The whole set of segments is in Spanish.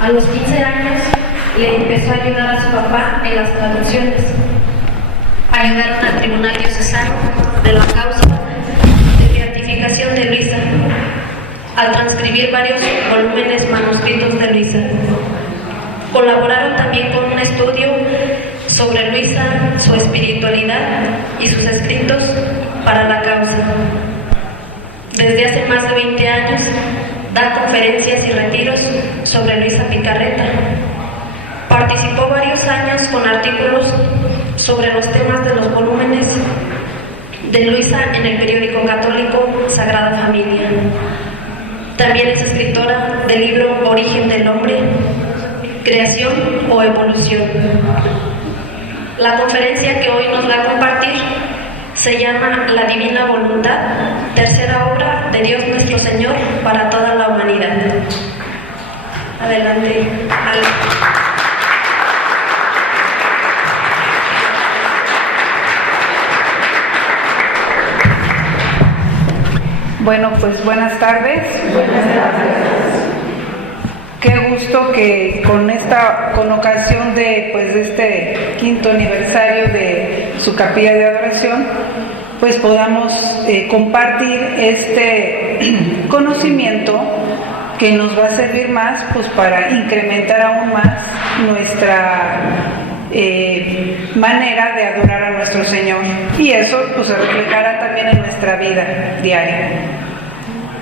A los 15 años le empezó a ayudar a su papá en las traducciones. Ayudaron al Tribunal Diocesano de la causa de beatificación de Luisa, al transcribir varios volúmenes manuscritos de Luisa. Colaboraron también con un estudio sobre Luisa, su espiritualidad y sus escritos para la causa. Desde hace más de 20 años da conferencias y retiros sobre Luisa Picarreta. Participó varios años con artículos sobre los temas de los volúmenes de Luisa en el periódico católico Sagrada Familia. También es escritora del libro Origen del Hombre, Creación o Evolución. La conferencia que hoy nos va a compartir se llama La Divina Voluntad, tercera obra de Dios nuestro Señor para toda la humanidad. Adelante. Bueno, pues buenas tardes. Buenas tardes. Qué gusto que con ocasión de este quinto aniversario de su capilla de adoración, pues podamos compartir este conocimiento que nos va a servir más pues para incrementar aún más nuestra manera de adorar a nuestro Señor, y eso pues se reflejará también en nuestra vida diaria.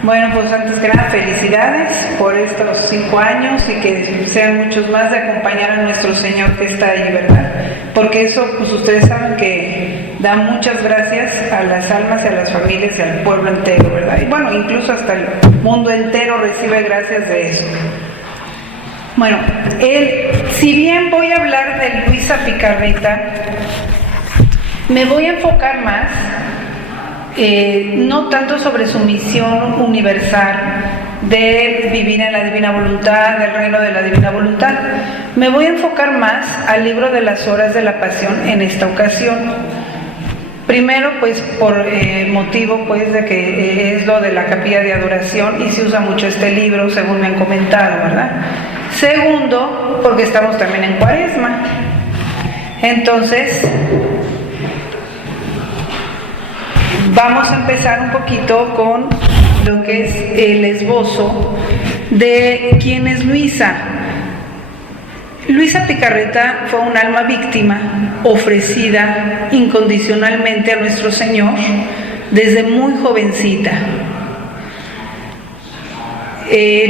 Bueno, pues antes que nada, felicidades por estos 5 años y que sean muchos más de acompañar a nuestro Señor que está ahí, ¿verdad? Porque eso, pues ustedes saben que da muchas gracias a las almas y a las familias y al pueblo entero, ¿verdad? Y bueno, incluso hasta el mundo entero recibe gracias de eso. Bueno, si bien voy a hablar de Luisa Picarreta, me voy a enfocar más no tanto sobre su misión universal de vivir en la divina voluntad, del reino de la divina voluntad. Me voy a enfocar más al libro de las horas de la pasión en esta ocasión. Primero, pues por motivo pues de que es lo de la capilla de adoración y se usa mucho este libro, según me han comentado, ¿verdad? Segundo, porque estamos también en Cuaresma. Entonces, vamos a empezar un poquito con lo que es el esbozo de quién es Luisa. Luisa Picarreta fue un alma víctima ofrecida incondicionalmente a nuestro Señor desde muy jovencita.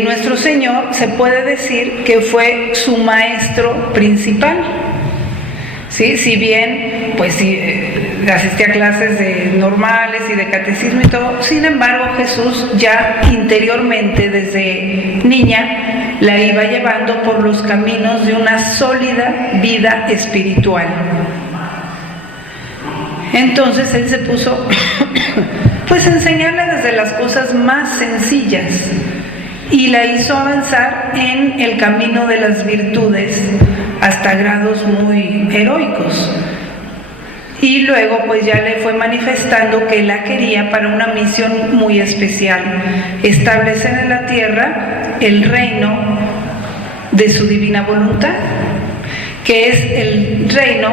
Nuestro Señor se puede decir que fue su maestro principal. ¿Sí? Si bien, pues sí, asistía a clases normales y de catecismo y todo, sin embargo Jesús ya interiormente desde niña la iba llevando por los caminos de una sólida vida espiritual. Entonces él se puso pues a enseñarle desde las cosas más sencillas y la hizo avanzar en el camino de las virtudes hasta grados muy heroicos. Y luego pues ya le fue manifestando que la quería para una misión muy especial: establecer en la tierra el reino de su divina voluntad, que es el reino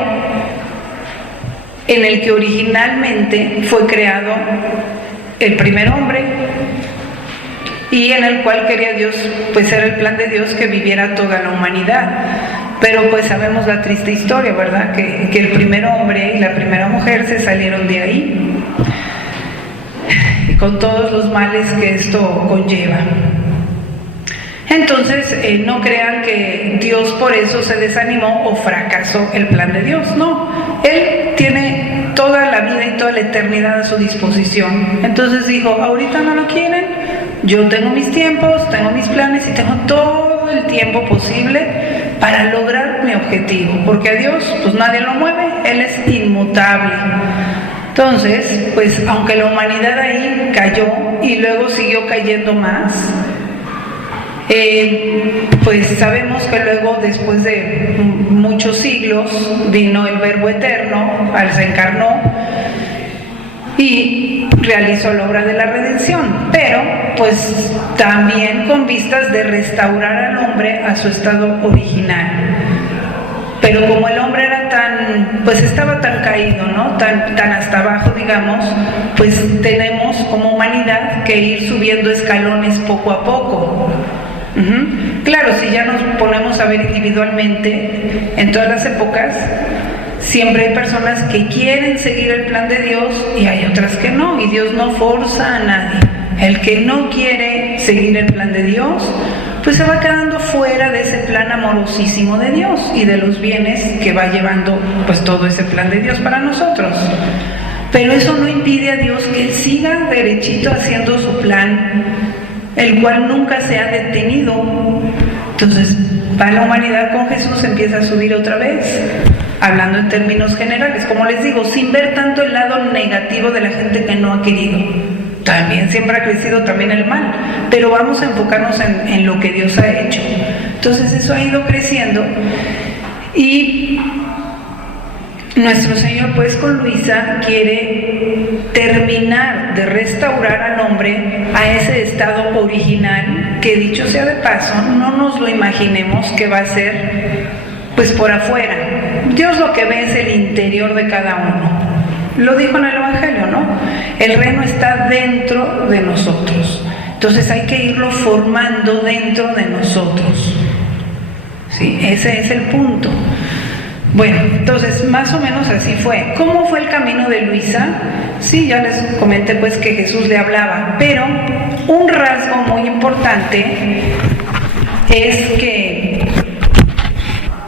en el que originalmente fue creado el primer hombre y en el cual quería Dios, pues era el plan de Dios que viviera toda la humanidad. Pero pues sabemos la triste historia, ¿verdad? Que el primer hombre y la primera mujer se salieron de ahí, y con todos los males que esto conlleva. Entonces, no crean que Dios por eso se desanimó o fracasó el plan de Dios. No, Él tiene toda la vida y toda la eternidad a su disposición. Entonces dijo, ahorita no lo quieren, yo tengo mis tiempos, tengo mis planes y tengo todo el tiempo posible para lograr mi objetivo, porque a Dios pues nadie lo mueve, Él es inmutable. Entonces, pues aunque la humanidad ahí cayó y luego siguió cayendo más, pues sabemos que luego, después de muchos siglos, vino el Verbo Eterno, se encarnó y realizó la obra de la redención, pero pues también con vistas de restaurar al hombre a su estado original. Pero como el hombre era pues estaba tan caído, ¿no? Tan hasta abajo, digamos, pues tenemos como humanidad que ir subiendo escalones poco a poco. Claro, si ya nos ponemos a ver individualmente, en todas las épocas, siempre hay personas que quieren seguir el plan de Dios y hay otras que no, y Dios no forza a nadie. El que no quiere seguir el plan de Dios, pues se va quedando fuera de ese plan amorosísimo de Dios y de los bienes que va llevando pues todo ese plan de Dios para nosotros. Pero eso no impide a Dios que siga derechito haciendo su plan, el cual nunca se ha detenido. Entonces, para la humanidad con Jesús empieza a subir otra vez, hablando en términos generales, como les digo, sin ver tanto el lado negativo de la gente que no ha querido. También siempre ha crecido también el mal, pero vamos a enfocarnos en lo que Dios ha hecho. Entonces eso ha ido creciendo y nuestro Señor pues con Luisa quiere terminar de restaurar al hombre a ese estado original que, dicho sea de paso, no nos lo imaginemos que va a ser pues por afuera. Dios lo que ve es el interior de cada uno. Lo dijo en el Evangelio, ¿no? El reino está dentro de nosotros. Entonces hay que irlo formando dentro de nosotros. ¿Sí? Ese es el punto. Bueno, entonces más o menos así fue. ¿Cómo fue el camino de Luisa? Sí, ya les comenté pues que Jesús le hablaba, pero un rasgo muy importante es que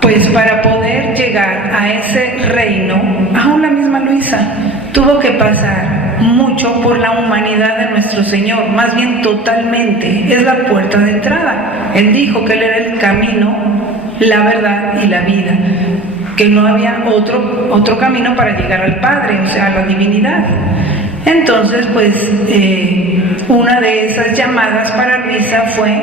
pues para poder llegar a ese reino, aún la misma Luisa tuvo que pasar mucho por la humanidad de nuestro Señor, más bien totalmente, es la puerta de entrada. Él dijo que Él era el camino, la verdad y la vida, que no había otro camino para llegar al Padre, o sea, a la divinidad. Entonces, pues, una de esas llamadas para Luisa fue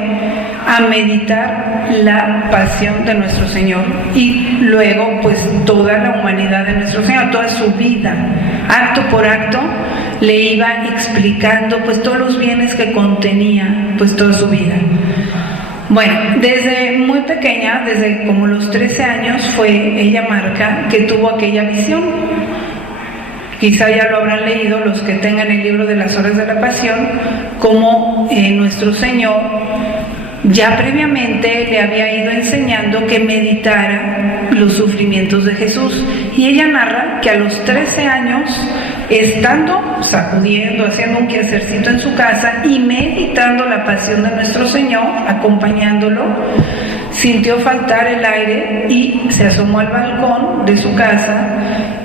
a meditar la pasión de nuestro Señor y luego, pues, toda la humanidad de nuestro Señor, toda su vida, acto por acto, le iba explicando, pues, todos los bienes que contenía, pues, toda su vida. Bueno, desde muy pequeña, desde como los 13 años, fue ella marca que tuvo aquella visión. Quizá ya lo habrán leído los que tengan el libro de las horas de la pasión, como nuestro Señor ya previamente le había ido enseñando que meditara los sufrimientos de Jesús. Y ella narra que a los 13 años, estando sacudiendo, haciendo un quehacercito en su casa y meditando la pasión de nuestro Señor, acompañándolo, sintió faltar el aire y se asomó al balcón de su casa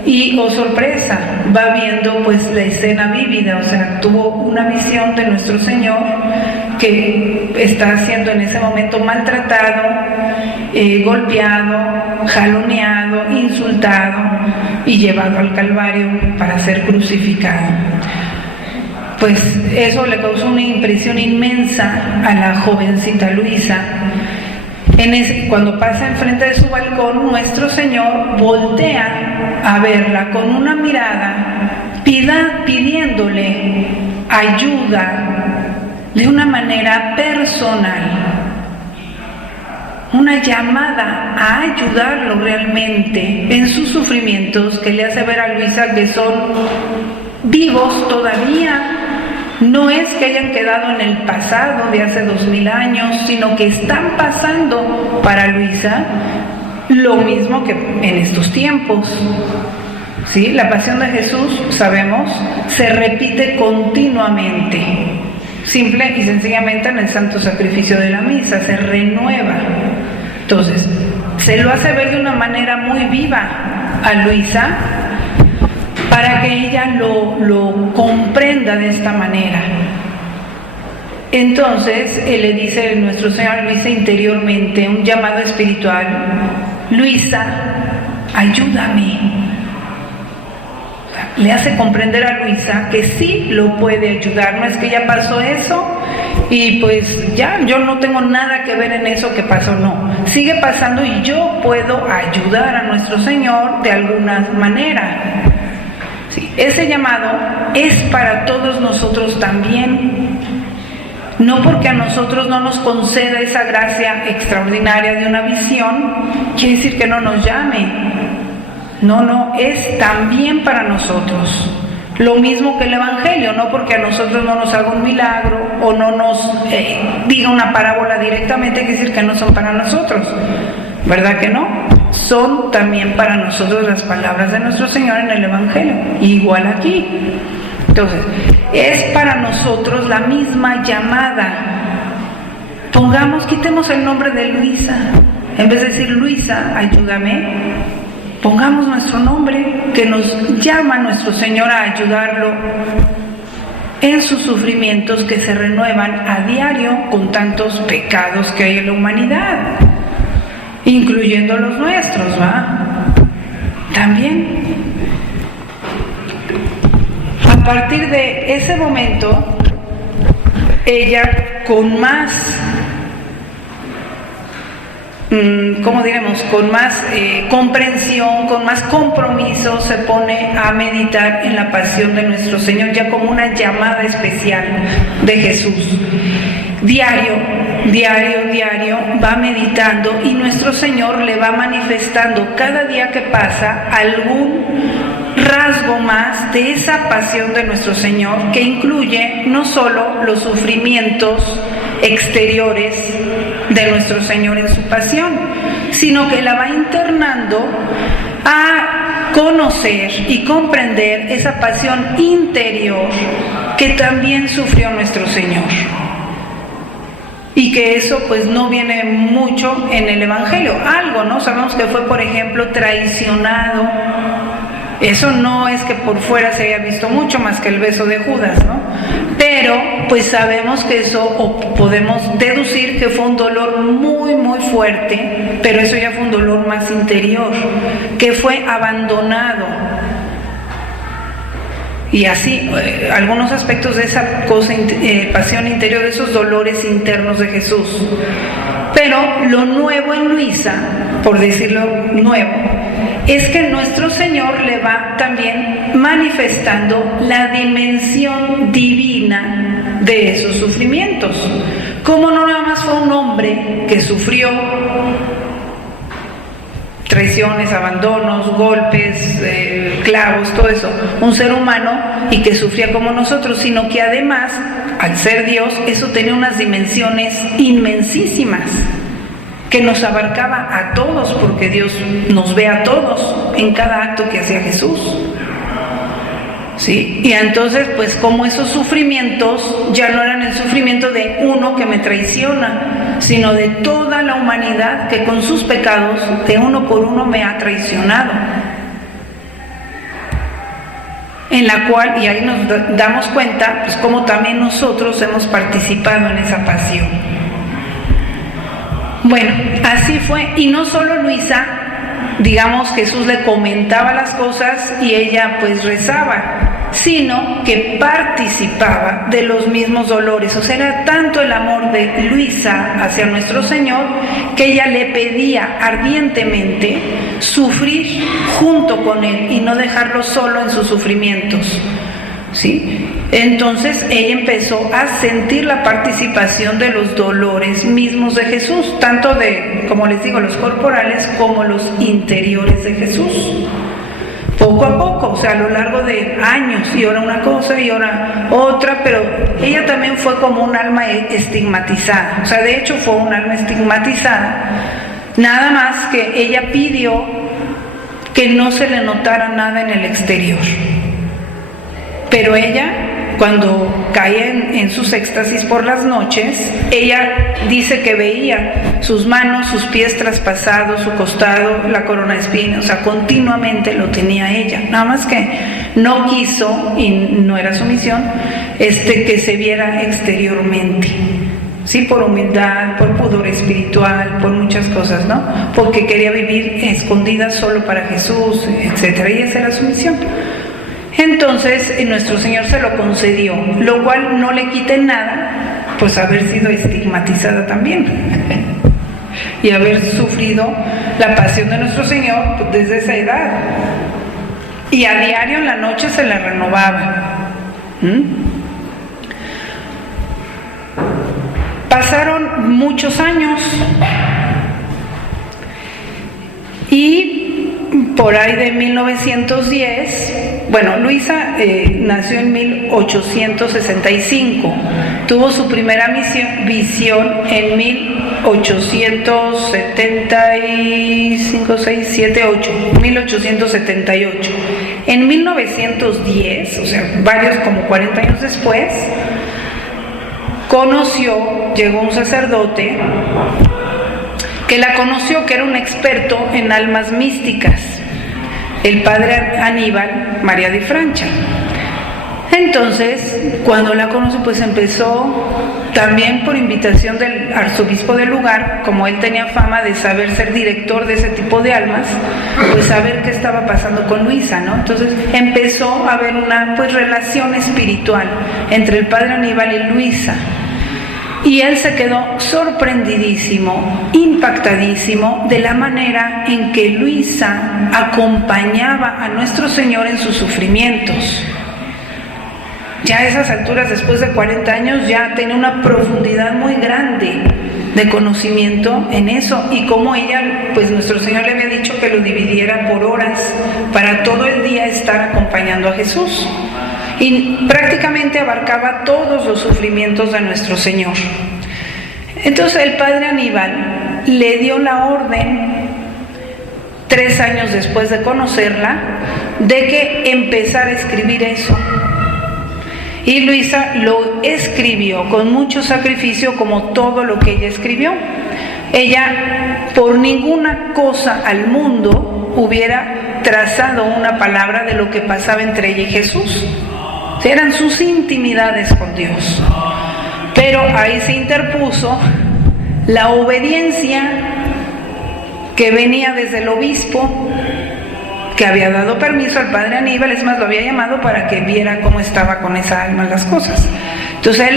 y, oh sorpresa, va viendo pues la escena vívida, o sea, tuvo una visión de nuestro Señor que está siendo en ese momento maltratado, golpeado, jaloneado, insultado y llevado al Calvario para ser crucificado. Pues eso le causó una impresión inmensa a la jovencita Luisa. Cuando pasa enfrente de su balcón, nuestro Señor voltea a verla con una mirada, pidiéndole ayuda de una manera personal, una llamada a ayudarlo realmente en sus sufrimientos, que le hace ver a Luisa que son vivos todavía. No es que hayan quedado en el pasado de hace 2000 años, sino que están pasando para Luisa lo mismo que en estos tiempos. ¿Sí? La pasión de Jesús, sabemos, se repite continuamente, simple y sencillamente en el santo sacrificio de la misa, se renueva. Entonces, se lo hace ver de una manera muy viva a Luisa, para que ella lo comprenda de esta manera. Entonces, él le dice a nuestro Señor a Luisa interiormente, un llamado espiritual: Luisa, ayúdame. Le hace comprender a Luisa que sí lo puede ayudar, no es que ya pasó eso y pues ya yo no tengo nada que ver en eso que pasó, no, sigue pasando y yo puedo ayudar a nuestro Señor de alguna manera. ese llamado es para todos nosotros también. No porque a nosotros no nos conceda esa gracia extraordinaria de una visión, quiere decir que no nos llame. No, es también para nosotros. Lo mismo que el Evangelio, no porque a nosotros no nos haga un milagro o no nos diga una parábola directamente, quiere decir que no son para nosotros. ¿Verdad que no? Son también para nosotros las palabras de nuestro Señor en el Evangelio, igual aquí. Entonces, es para nosotros la misma llamada. Quitemos el nombre de Luisa. En vez de decir Luisa, ayúdame, pongamos nuestro nombre, que nos llama nuestro Señor a ayudarlo en sus sufrimientos que se renuevan a diario con tantos pecados que hay en la humanidad, incluyendo los nuestros, ¿va? También. A partir de ese momento, ella con más, ¿cómo diremos? Con más comprensión, con más compromiso, se pone a meditar en la pasión de nuestro Señor, ya como una llamada especial de Jesús. Diario va meditando y nuestro Señor le va manifestando cada día que pasa algún rasgo más de esa pasión de nuestro Señor, que incluye no solo los sufrimientos exteriores de nuestro Señor en su pasión, sino que la va internando a conocer y comprender esa pasión interior que también sufrió nuestro Señor. Y que eso pues no viene mucho en el Evangelio. Algo, ¿no? Sabemos que fue, por ejemplo, traicionado. Eso no es que por fuera se haya visto mucho más que el beso de Judas, ¿no? Pero pues sabemos que eso, o podemos deducir que fue un dolor muy, muy fuerte, pero eso ya fue un dolor más interior, que fue abandonado. Y así, algunos aspectos de esa pasión interior, de esos dolores internos de Jesús. Pero lo nuevo en Luisa, por decirlo nuevo, es que nuestro Señor le va también manifestando la dimensión divina de esos sufrimientos. Como no nada más fue un hombre que sufrió traiciones, abandonos, golpes, clavos, todo eso, un ser humano y que sufría como nosotros, sino que además, al ser Dios, eso tenía unas dimensiones inmensísimas, que nos abarcaba a todos, porque Dios nos ve a todos en cada acto que hacía Jesús. ¿Sí? Y entonces, pues como esos sufrimientos ya no eran el sufrimiento de uno que me traiciona, sino de toda la humanidad que con sus pecados de uno por uno me ha traicionado. En la cual, y ahí nos damos cuenta, pues como también nosotros hemos participado en esa pasión. Bueno, así fue, y no solo Luisa, digamos, Jesús le comentaba las cosas y ella pues rezaba, sino que participaba de los mismos dolores. O sea, era tanto el amor de Luisa hacia nuestro Señor que ella le pedía ardientemente sufrir junto con Él y no dejarlo solo en sus sufrimientos. ¿Sí? Entonces ella empezó a sentir la participación de los dolores mismos de Jesús, tanto de, como les digo, los corporales como los interiores de Jesús. Poco a poco, o sea, a lo largo de años, y ahora una cosa y ahora otra, pero ella también fue como un alma estigmatizada. O sea, de hecho fue un alma estigmatizada, nada más que ella pidió que no se le notara nada en el exterior. Pero ella, cuando caía en sus éxtasis por las noches, ella dice que veía sus manos, sus pies traspasados, su costado, la corona de espinas, o sea, continuamente lo tenía ella. Nada más que no quiso, y no era su misión, que se viera exteriormente. Sí, por humildad, por pudor espiritual, por muchas cosas, ¿no? Porque quería vivir escondida solo para Jesús, etc. Y esa era su misión. Entonces nuestro Señor se lo concedió, lo cual no le quita en nada pues haber sido estigmatizada también y haber sufrido la pasión de nuestro Señor pues, desde esa edad. y a diario en la noche se le renovaba. Pasaron muchos años y por ahí de 1910, bueno, Luisa nació en 1865, tuvo su primera visión en 1878. En 1910, o sea, como 40 años después, llegó un sacerdote que la conoció, que era un experto en almas místicas, el padre Aníbal María de Francia. Entonces, cuando la conoció, pues empezó, también por invitación del arzobispo del lugar, como él tenía fama de saber ser director de ese tipo de almas, pues saber qué estaba pasando con Luisa, ¿no? Entonces empezó a haber una relación espiritual entre el padre Aníbal y Luisa. Y él se quedó sorprendidísimo, impactadísimo de la manera en que Luisa acompañaba a nuestro Señor en sus sufrimientos. Ya a esas alturas, después de 40 años, ya tenía una profundidad muy grande de conocimiento en eso, y como ella, pues nuestro Señor le había dicho que lo dividiera por horas para todo el día estar acompañando a Jesús. Y prácticamente abarcaba todos los sufrimientos de nuestro Señor. Entonces el padre Aníbal le dio la orden, 3 años después de conocerla, de que empezara a escribir eso. Y Luisa lo escribió con mucho sacrificio, como todo lo que ella escribió. Ella, por ninguna cosa al mundo, hubiera trazado una palabra de lo que pasaba entre ella y Jesús. Eran sus intimidades con Dios. Pero ahí se interpuso la obediencia que venía desde el obispo, que había dado permiso al padre Aníbal, es más, lo había llamado para que viera cómo estaba con esa alma las cosas. Entonces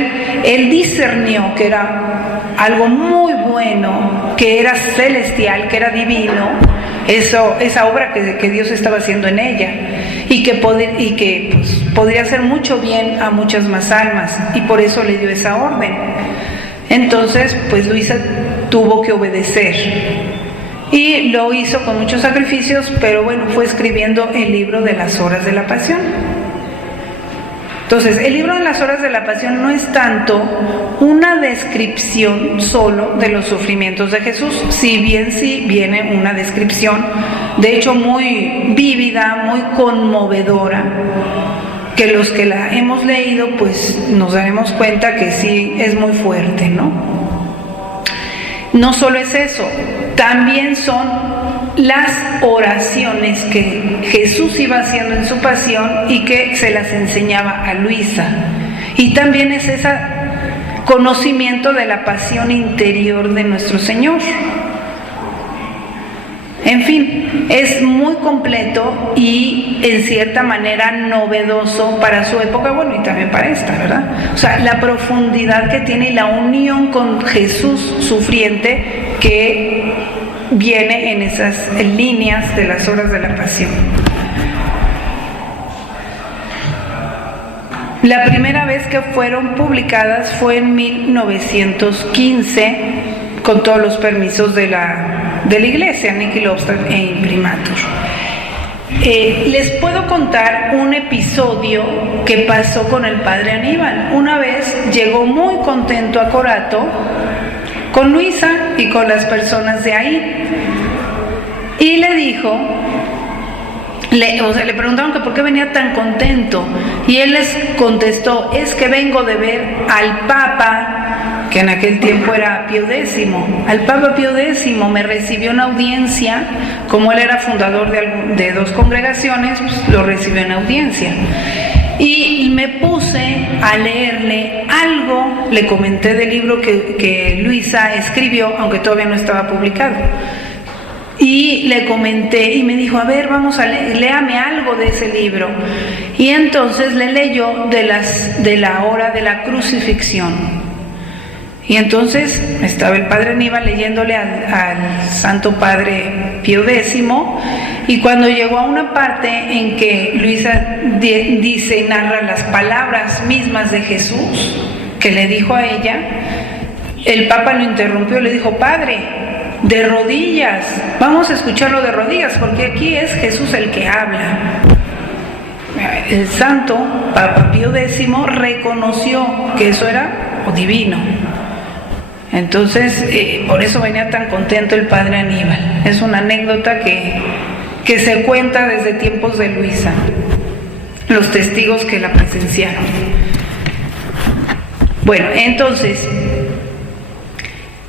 él discernió que era algo muy bueno, que era celestial, que era divino, esa obra que Dios estaba haciendo en ella, y que podría hacer mucho bien a muchas más almas, y por eso le dio esa orden. Entonces, pues Luisa tuvo que obedecer. Y lo hizo con muchos sacrificios, pero bueno, fue escribiendo el libro de las horas de la pasión. Entonces, el libro de las horas de la pasión no es tanto una descripción solo de los sufrimientos de Jesús, si bien sí viene una descripción, de hecho muy vívida, muy conmovedora, que los que la hemos leído, pues nos daremos cuenta que sí es muy fuerte, ¿no? No solo es eso, también son las oraciones que Jesús iba haciendo en su pasión y que se las enseñaba a Luisa. Y también es ese conocimiento de la pasión interior de nuestro Señor. En fin, es muy completo y en cierta manera novedoso para su época, bueno, y también para esta, ¿verdad? O sea, la profundidad que tiene y la unión con Jesús sufriente que viene en esas líneas de las horas de la pasión. La primera vez que fueron publicadas fue en 1915, con todos los permisos de la iglesia, Niki Lobstad e Imprimatur. Les puedo contar un episodio que pasó con el padre Aníbal. Una vez llegó muy contento a Corato con Luisa y con las personas de ahí, y le dijo, le preguntaron que por qué venía tan contento, y él les contestó: es que vengo de ver al Papa, que en aquel tiempo era Pío X. Al Papa Pío X me recibió una audiencia, como él era fundador de 2 congregaciones, pues lo recibió en audiencia. Y me puse a leerle algo, le comenté del libro que Luisa escribió, aunque todavía no estaba publicado. Y le comenté y me dijo: a ver, vamos a léame algo de ese libro. Y entonces le leyó de la hora de la crucifixión. Y entonces estaba el padre Aníbal leyéndole al Santo Padre Pío X, y cuando llegó a una parte en que Luisa dice y narra las palabras mismas de Jesús que le dijo a ella, el Papa lo interrumpió y le dijo: padre, de rodillas, vamos a escucharlo de rodillas, porque aquí es Jesús el que habla. El Santo Papa Pío X reconoció que eso era divino. Entonces, por eso venía tan contento el padre Aníbal. Es una anécdota que se cuenta desde tiempos de Luisa, los testigos que la presenciaron. Bueno, entonces,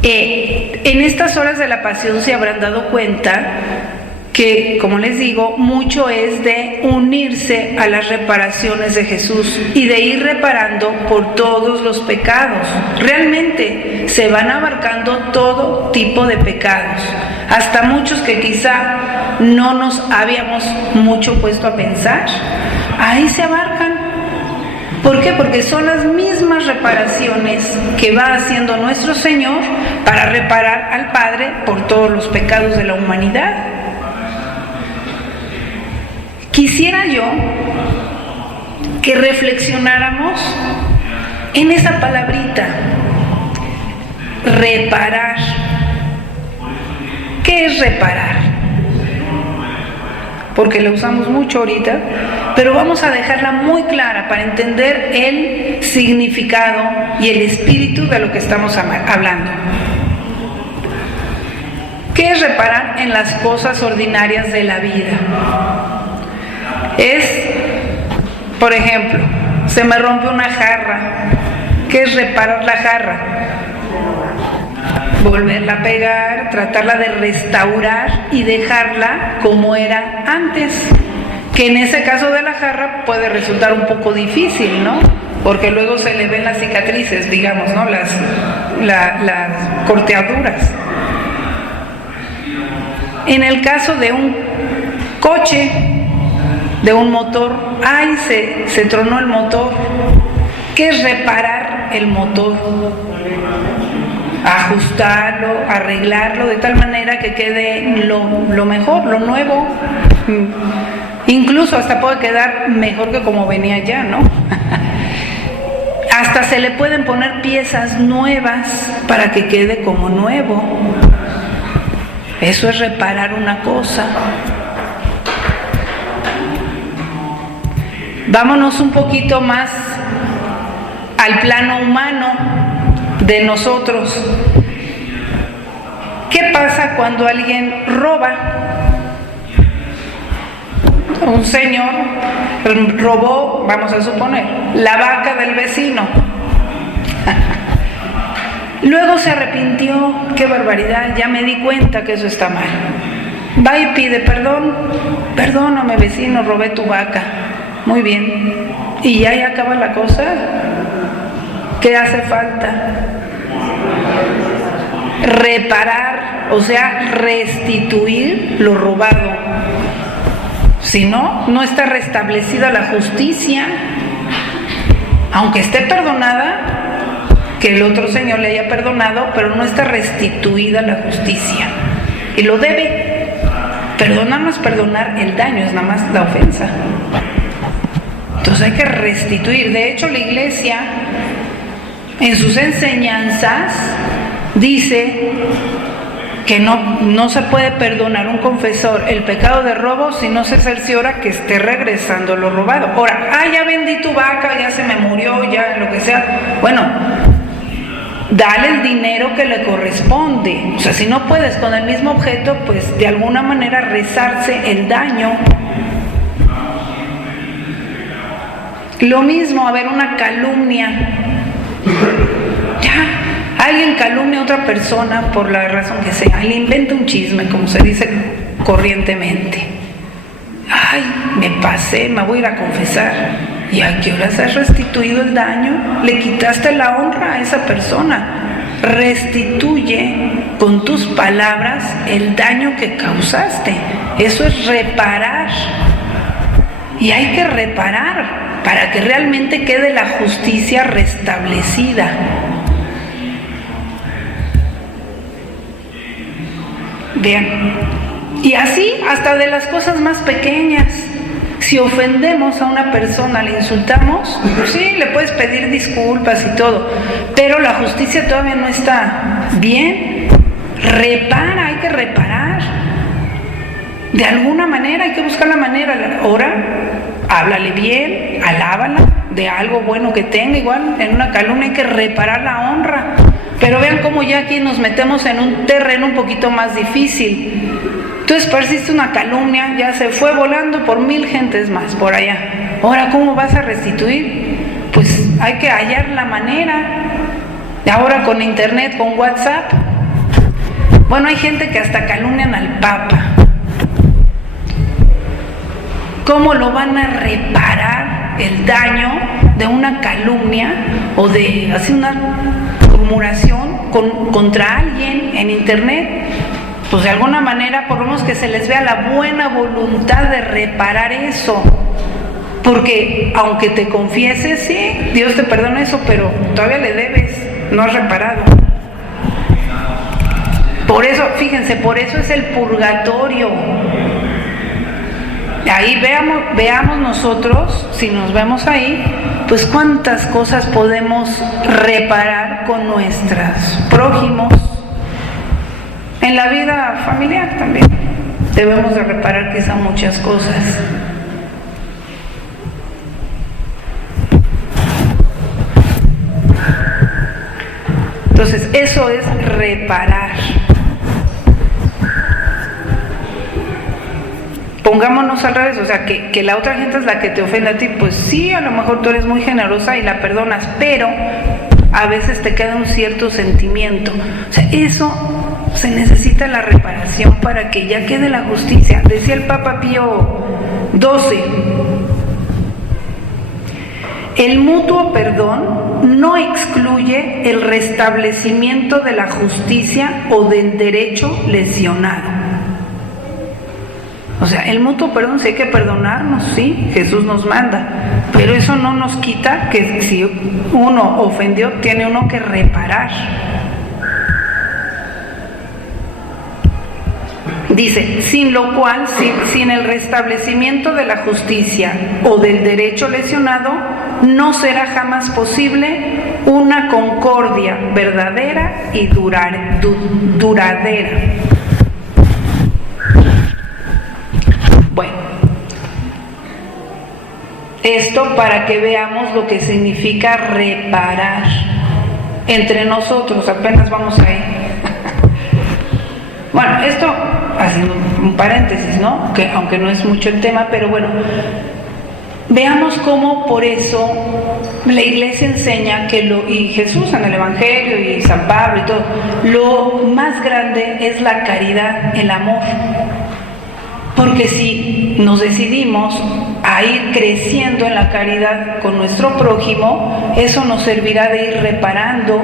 en estas horas de la pasión se habrán dado cuenta que, como les digo, mucho es de unirse a las reparaciones de Jesús y de ir reparando por todos los pecados. Realmente se van abarcando todo tipo de pecados, hasta muchos que quizá no nos habíamos mucho puesto a pensar. Ahí se abarcan. ¿Por qué? Porque son las mismas reparaciones que va haciendo nuestro Señor para reparar al Padre por todos los pecados de la humanidad. Quisiera yo que reflexionáramos en esa palabrita, reparar. ¿Qué es reparar? Porque la usamos mucho ahorita, pero vamos a dejarla muy clara para entender el significado y el espíritu de lo que estamos hablando. ¿Qué es reparar en las cosas ordinarias de la vida? Es, por ejemplo, se me rompe una jarra. ¿Qué es reparar la jarra? Volverla a pegar, tratarla de restaurar y dejarla como era antes. Que en ese caso de la jarra puede resultar un poco difícil, ¿no? Porque luego se le ven las cicatrices, digamos, ¿no? Las corteaduras. En el caso de un coche, de un motor, ¡ay! Se tronó el motor. ¿Qué es reparar el motor? Ajustarlo, arreglarlo de tal manera que quede lo mejor, lo nuevo. Incluso hasta puede quedar mejor que como venía ya, ¿no? Hasta se le pueden poner piezas nuevas para que quede como nuevo. Eso es reparar una cosa. Vámonos un poquito más al plano humano de nosotros. ¿Qué pasa cuando alguien roba? Un señor robó, vamos a suponer, la vaca del vecino. Luego se arrepintió. ¡Qué barbaridad! Ya me di cuenta que eso está mal. Va y pide perdón. Perdóname, vecino, robé tu vaca. Muy bien. ¿Y ya ahí acaba la cosa? ¿Qué hace falta? Reparar, o sea, restituir lo robado. Si no, no está restablecida la justicia. Aunque esté perdonada, que el otro señor le haya perdonado, pero no está restituida la justicia. Y lo debe. Perdonar no es perdonar el daño, es nada más la ofensa. Entonces hay que restituir. De hecho, la Iglesia, en sus enseñanzas, dice que no se puede perdonar un confesor el pecado de robo si no se cerciora que esté regresando lo robado. Ahora, ya vendí tu vaca, ya se me murió, ya lo que sea. Bueno, dale el dinero que le corresponde. O sea, si no puedes con el mismo objeto, pues de alguna manera resarce el daño. Lo mismo, haber una calumnia. Ya, alguien calumnia a otra persona por la razón que sea, le inventa un chisme, como se dice corrientemente. Ay, me pasé, me voy a ir a confesar. ¿Y a qué horas has restituido el daño? Le quitaste la honra a esa persona. Restituye con tus palabras el daño que causaste. Eso es reparar. Y hay que reparar para que realmente quede la justicia restablecida. Vean. Y así hasta de las cosas más pequeñas. Si ofendemos a una persona, le insultamos, pues sí, le puedes pedir disculpas y todo, pero la justicia todavía no está bien. Repara, hay que reparar. De alguna manera, hay que buscar la manera. Ahora, háblale bien, alábala de algo bueno que tenga. Igual, en una calumnia hay que reparar la honra. Pero vean cómo ya aquí nos metemos en un terreno un poquito más difícil. Tú esparciste una calumnia, ya se fue volando por 1000 gentes más por allá. Ahora, ¿cómo vas a restituir? Pues hay que hallar la manera. Ahora con internet, con WhatsApp. Bueno, hay gente que hasta calumnian al Papa. ¿Cómo lo van a reparar el daño de una calumnia o de hacer una murmuración contra alguien en internet? Pues de alguna manera, por lo menos que se les vea la buena voluntad de reparar eso. Porque aunque te confieses, sí, Dios te perdona eso, pero todavía le debes, no has reparado. Por eso, fíjense, por eso es el purgatorio. Ahí veamos nosotros, si nos vemos ahí, pues cuántas cosas podemos reparar con nuestros prójimos. En la vida familiar también debemos de reparar quizá muchas cosas. Entonces, eso es reparar. Pongámonos al revés, o sea, que la otra gente es la que te ofende a ti, pues sí, a lo mejor tú eres muy generosa y la perdonas, pero a veces te queda un cierto sentimiento. O sea, eso se necesita la reparación para que ya quede la justicia. Decía el Papa Pío XII, el mutuo perdón no excluye el restablecimiento de la justicia o del derecho lesionado. O sea, el mutuo perdón, sí hay que perdonarnos, sí, Jesús nos manda, pero eso no nos quita que si uno ofendió, tiene uno que reparar. Dice, sin lo cual, sin el restablecimiento de la justicia o del derecho lesionado, no será jamás posible una concordia verdadera y duradera. Bueno, esto para que veamos lo que significa reparar entre nosotros, apenas vamos ahí. Bueno, esto haciendo un paréntesis, ¿no? Que aunque no es mucho el tema, pero bueno, veamos cómo por eso la Iglesia enseña que y Jesús en el Evangelio y San Pablo y todo, lo más grande es la caridad, el amor. Porque si nos decidimos a ir creciendo en la caridad con nuestro prójimo, eso nos servirá de ir reparando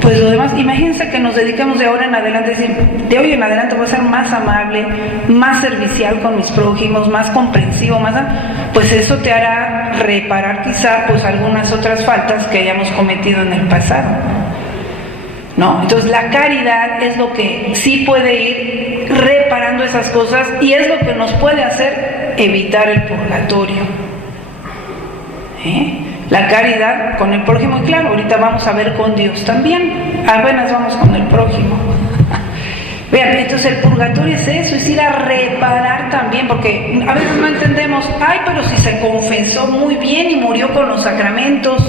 pues lo demás. Imagínense que nos dediquemos de ahora en adelante, es decir, de hoy en adelante voy a ser más amable, más servicial con mis prójimos, más comprensivo, pues eso te hará reparar quizá pues algunas otras faltas que hayamos cometido en el pasado, ¿no? Entonces la caridad es lo que sí puede ir reparando esas cosas y es lo que nos puede hacer evitar el purgatorio. La caridad con el prójimo, y claro, ahorita vamos a ver con Dios también, apenas vamos con el prójimo. Vean, entonces el purgatorio es eso, es ir a reparar también, porque a veces no entendemos, pero si se confesó muy bien y murió con los sacramentos,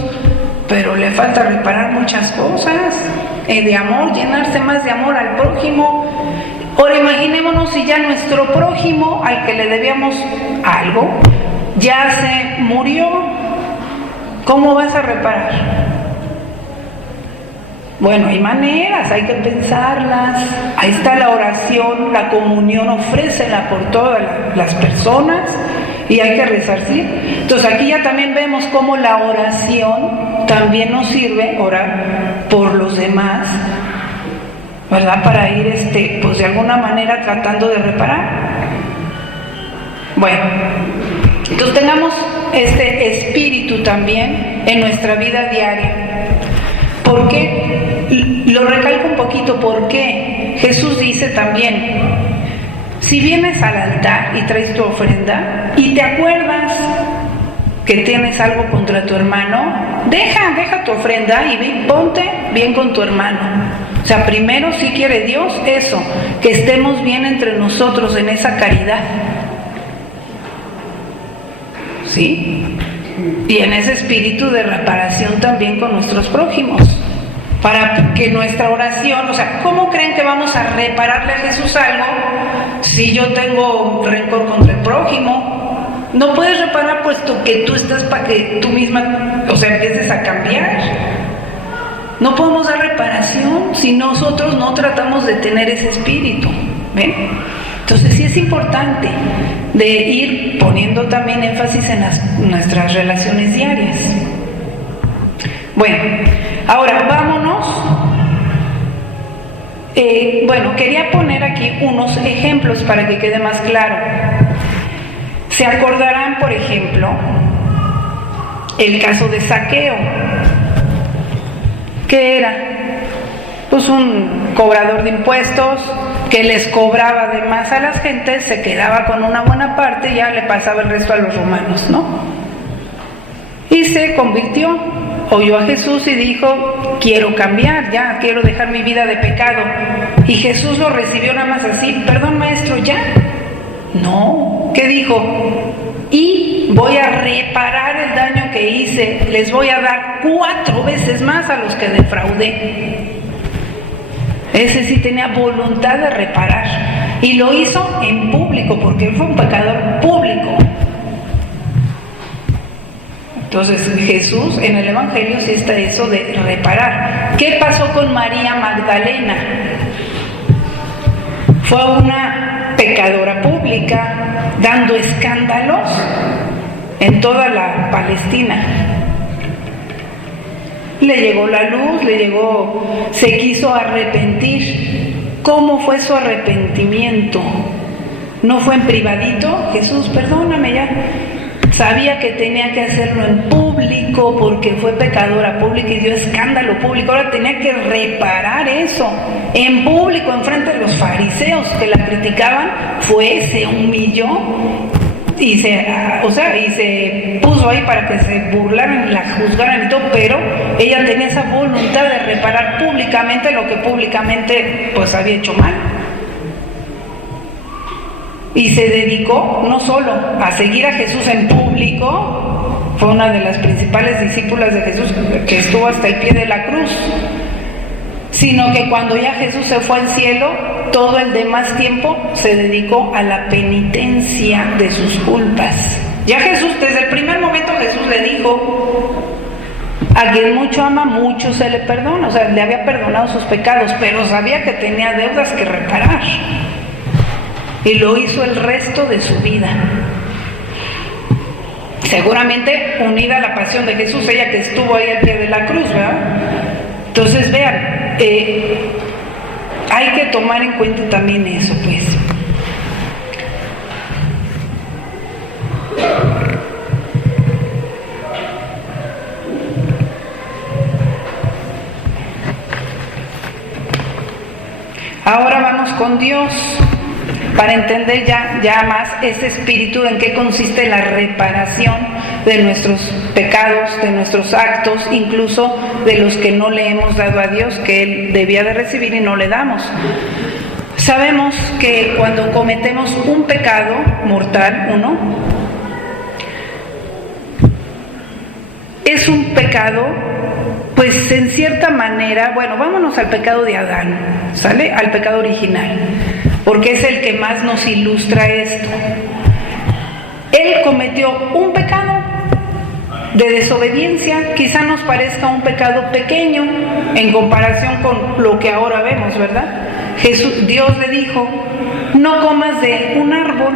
pero le falta reparar muchas cosas, de amor, llenarse más de amor al prójimo. Ahora imaginémonos si ya nuestro prójimo, al que le debíamos algo, ya se murió, ¿cómo vas a reparar? Bueno, hay maneras, hay que pensarlas. Ahí está la oración, la comunión, ofrécela por todas las personas y hay que resarcir. Entonces aquí ya también vemos cómo la oración también nos sirve, orar por los demás, ¿verdad? Para ir, pues de alguna manera tratando de reparar. Bueno, entonces tengamos este espíritu también en nuestra vida diaria. ¿Por qué? Lo recalco un poquito porque Jesús dice también, si vienes al altar y traes tu ofrenda y te acuerdas que tienes algo contra tu hermano, deja tu ofrenda y ponte bien con tu hermano. O sea, primero sí quiere Dios eso, que estemos bien entre nosotros en esa caridad. ¿Sí? Y en ese espíritu de reparación también con nuestros prójimos, para que nuestra oración, o sea, ¿cómo creen que vamos a repararle a Jesús algo si yo tengo rencor contra el prójimo? No puedes reparar puesto que tú estás para que tú misma, o sea, empieces a cambiar. No podemos dar reparación si nosotros no tratamos de tener ese espíritu, ¿ven? Entonces sí es importante de ir poniendo también énfasis en nuestras relaciones diarias. Bueno, ahora vámonos. Quería poner aquí unos ejemplos para que quede más claro. Se acordarán, por ejemplo, el caso de Zaqueo. ¿Qué era? Pues un cobrador de impuestos que les cobraba de más a las gentes, se quedaba con una buena parte y ya le pasaba el resto a los romanos, ¿no? Y se convirtió, oyó a Jesús y dijo, quiero cambiar, ya, quiero dejar mi vida de pecado. Y Jesús lo recibió nada más así, perdón maestro, ya. No, ¿qué dijo? Y voy a reparar el daño que hice, les voy a dar 4 veces más a los que defraudé. Ese sí tenía voluntad de reparar y lo hizo en público porque él fue un pecador público. Entonces Jesús en el Evangelio sí está eso de reparar. ¿Qué pasó con María Magdalena? Fue una pecadora pública dando escándalos en toda la Palestina. Le llegó la luz, se quiso arrepentir. ¿Cómo fue su arrepentimiento? ¿No fue en privadito? Jesús, perdóname ya. Sabía que tenía que hacerlo en público porque fue pecadora pública y dio escándalo público. Ahora tenía que reparar eso en público, enfrente de los fariseos que la criticaban. Se humilló y se puso ahí para que se burlaran, la juzgaran y todo, pero ella tenía esa voluntad de reparar públicamente lo que públicamente pues había hecho mal. Y se dedicó no solo a seguir a Jesús en público, fue una de las principales discípulas de Jesús que estuvo hasta el pie de la cruz, sino que cuando ya Jesús se fue al cielo, todo el demás tiempo se dedicó a la penitencia de sus culpas. Ya Jesús, desde el primer momento Jesús le dijo, a quien mucho ama, mucho se le perdona. O sea, le había perdonado sus pecados, pero sabía que tenía deudas que reparar. Y lo hizo el resto de su vida. Seguramente unida a la pasión de Jesús, ella que estuvo ahí al pie de la cruz, ¿verdad? Entonces vean, hay que tomar en cuenta también eso, pues. Ahora vamos con Dios para entender ya más ese espíritu, en qué consiste la reparación de nuestros pecados, de nuestros actos, incluso de los que no le hemos dado a Dios, que Él debía de recibir y no le damos. Sabemos que cuando cometemos un pecado mortal, es un pecado, pues en cierta manera, bueno, vámonos al pecado de Adán, ¿sale? Al pecado original, porque es el que más nos ilustra esto. Él cometió un pecado de desobediencia, quizá nos parezca un pecado pequeño en comparación con lo que ahora vemos, ¿verdad? Dios le dijo, no comas de un árbol,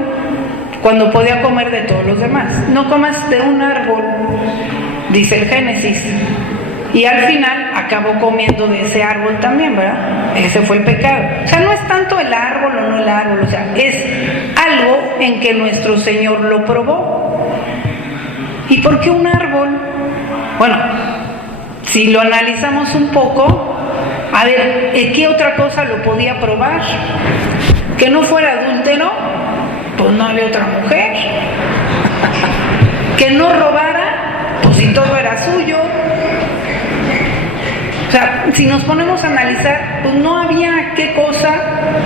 cuando podía comer de todos los demás. No comas de un árbol, dice el Génesis. Y al final acabó comiendo de ese árbol también, ¿verdad? Ese fue el pecado. O sea, no es tanto el árbol o no el árbol, o sea, es algo en que nuestro Señor lo probó. ¿Y por qué un árbol? Bueno, si lo analizamos un poco, a ver, ¿qué otra cosa lo podía probar? Que no fuera adúltero, pues no había otra mujer. Que no robara, pues si todo era suyo. O sea, si nos ponemos a analizar, pues no había qué cosa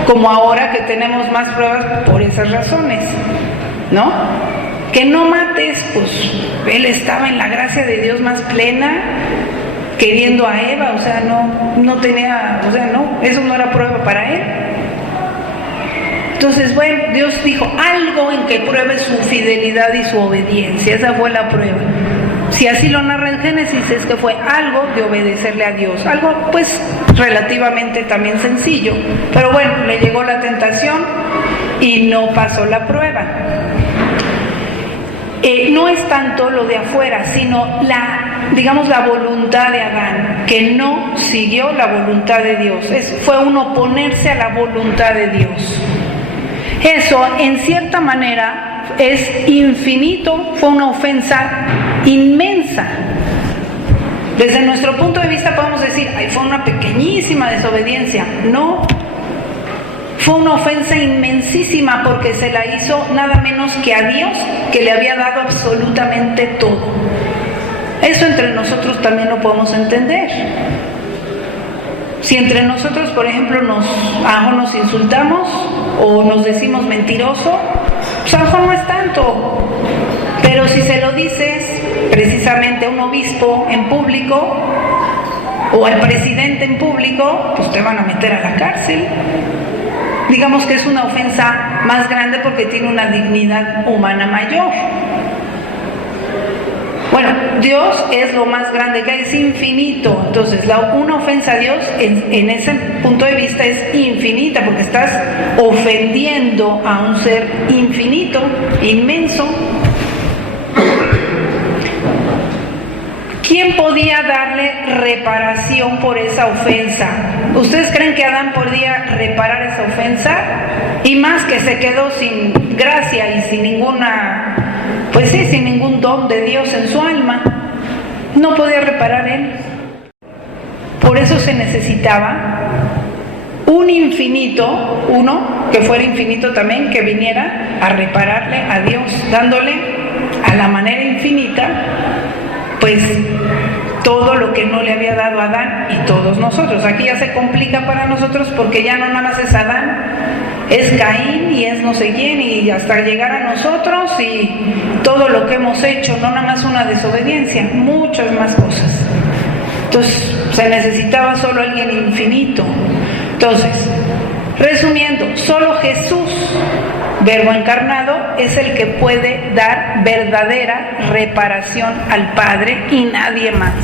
como ahora que tenemos más pruebas por esas razones, ¿no? Que no mates, pues él estaba en la gracia de Dios más plena, queriendo a Eva, o sea, no tenía, o sea, no, eso no era prueba para él. Entonces, bueno, Dios dijo algo en que pruebe su fidelidad y su obediencia, esa fue la prueba. Si así lo narra en Génesis, es que fue algo de obedecerle a Dios, algo pues relativamente también sencillo, pero bueno, le llegó la tentación y no pasó la prueba. No es tanto lo de afuera, sino digamos la voluntad de Adán, que no siguió la voluntad de Dios, fue un oponerse a la voluntad de Dios. Eso, en cierta manera, es infinito, fue una ofensa inmensa. Desde nuestro punto de vista podemos decir, ay, fue una pequeñísima desobediencia. No, fue una ofensa inmensísima porque se la hizo nada menos que a Dios, que le había dado absolutamente todo. Eso entre nosotros también lo podemos entender. Si entre nosotros, por ejemplo, nos insultamos o nos decimos mentiroso, pues a lo mejor no es tanto. Pero si se lo dices precisamente a un obispo en público o al presidente en público, pues te van a meter a la cárcel. Digamos que es una ofensa más grande porque tiene una dignidad humana mayor. Bueno, Dios es lo más grande que hay, es infinito. Entonces, una ofensa a Dios en ese punto de vista es infinita, porque estás ofendiendo a un ser infinito, inmenso. ¿Quién podía darle reparación por esa ofensa? ¿Ustedes creen que Adán podía reparar esa ofensa? Y más que se quedó sin gracia y sin ninguna... Pues sí, sin ningún don de Dios en su alma, no podía reparar él. Por eso se necesitaba un infinito, uno que fuera infinito también, que viniera a repararle a Dios, dándole a la manera infinita, pues todo lo que no le había dado a Adán y todos nosotros. Aquí ya se complica para nosotros porque ya no nada más es Adán, es Caín y es no sé quién, y hasta llegar a nosotros y todo lo que hemos hecho, no nada más una desobediencia, muchas más cosas. Entonces se necesitaba solo alguien infinito. Entonces, resumiendo, solo Jesús, Verbo encarnado, es el que puede dar verdadera reparación al Padre y nadie más.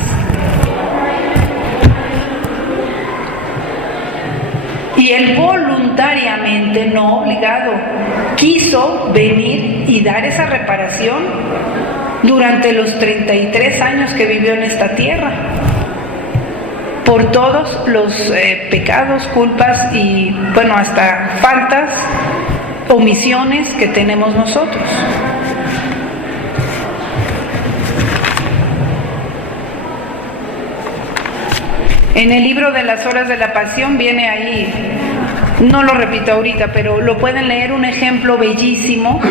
Y él voluntariamente, no obligado, quiso venir y dar esa reparación durante los 33 años que vivió en esta tierra, por todos los pecados, culpas y, bueno, hasta faltas, omisiones que tenemos nosotros. En el libro de las horas de la pasión viene ahí, no lo repito ahorita, pero lo pueden leer, un ejemplo bellísimo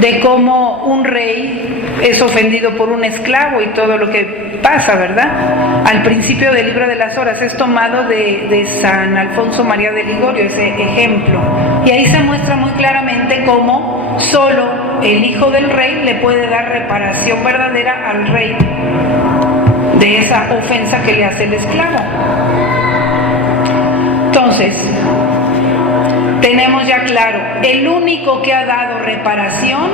de cómo un rey es ofendido por un esclavo y todo lo que pasa, ¿verdad? Al principio del libro de las horas es tomado de San Alfonso María de Ligorio, ese ejemplo. Y ahí se muestra muy claramente cómo solo el hijo del rey le puede dar reparación verdadera al rey de esa ofensa que le hace el esclavo. Entonces, tenemos ya claro, el único que ha dado reparación